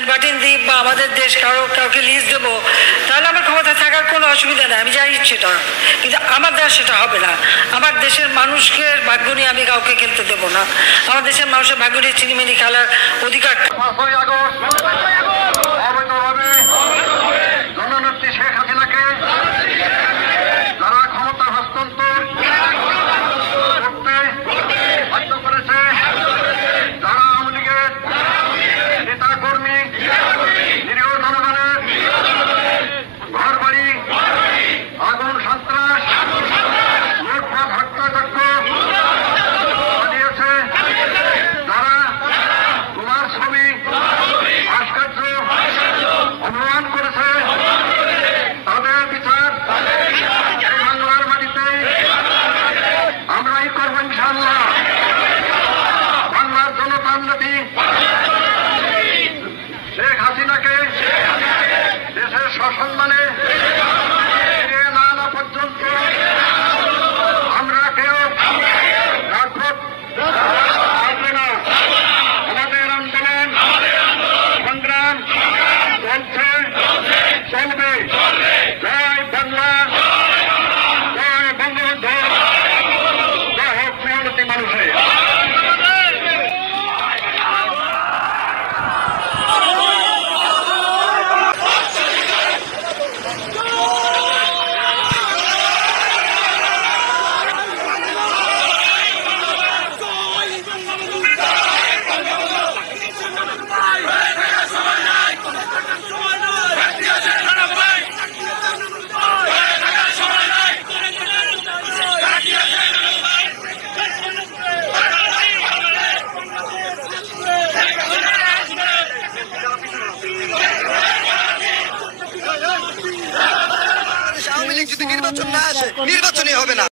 Saint Martin দ্বীপ বা আমাদের দেশ কাউকে লিজ দেবো, তাহলে আমার ক্ষমতা থাকার কোনো অসুবিধা নেই, আমি যাই ইচ্ছে তা। কিন্তু আমার দেশ সেটা হবে না। আমার দেশের মানুষকে ভাগ্য নিয়ে আমি কাউকে খেলতে দেবো না। আমার দেশের মানুষের ভাগ্য নিয়ে চিনিমিনি খেলার অধিকার। জননেত্রী শেখ হাসিনাকে যারা ক্ষমতা হস্তান্তর করতে বাধ্য করেছে, যারা আওয়ামী লীগের নেতা কর্মী, নিরীহ জনগণের ঘর বাড়ি আগুন সন্ত্রাস লুটপাট হত্যাযজ্ঞ চালিয়েছে, যারা তোমার ছবি ভাস্কর্য অপমান করেছে, তাদের বিচার এই বাংলার মাটিতে আমরাই করব ইনশাআল্লাহ। বাংলার জনতান্ত্রী শেখ হাসিনাকে দেশের সসম্মানে ফিরিয়ে না আনা পর্যন্ত আমরা কেউ রাজপথ থাকবে না। আমাদের আন্দোলন সংগ্রাম চলছে, চলবে। জয় বাংলা, জয় বঙ্গবন্ধু, জয় হোক মেহনতি মানুষের। আওয়ামী লীগ যদি নির্বাচন না আসে, নির্বাচনই হবে না।